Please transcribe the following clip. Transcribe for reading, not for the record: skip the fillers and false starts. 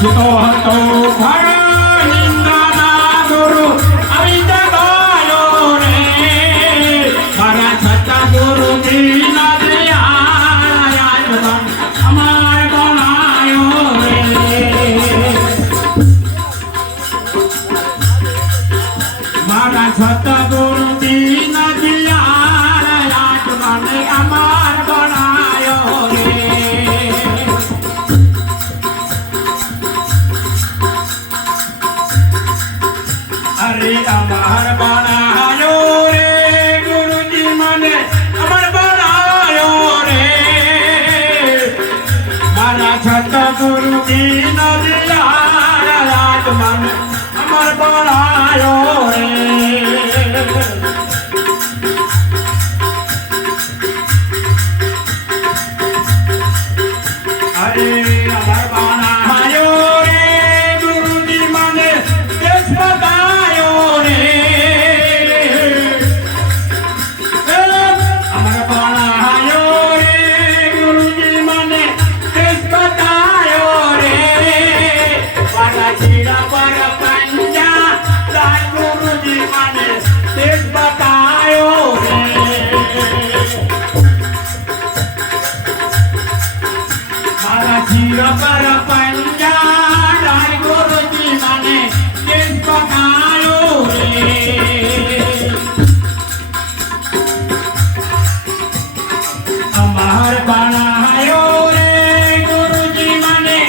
સુતો હતો ભગનિંદાના ગુરુ આવી જગાયો રે મારા છતાં ગુરુજી ના દયા અમાર બનાયો રે મારા છતાં ગુરુજી ના દયા અમાર બનાયો રે અરે અમાર બનાયો રે ગુરુજી મને અમાર બનાયો રે મારા છતાં ગુરુજી ના દિયા મને અમાર બનાયો રે અરે અમાર બનાયો રે ગુરુજી મને દેશ બતાયો રે અમાર બનાયો રે ગુરુજી મને દેશ બતાયો રે મારા છેડા પર પંજા દાન ગુરુજી મને દેશ બતાયો રે મારા જીરા પર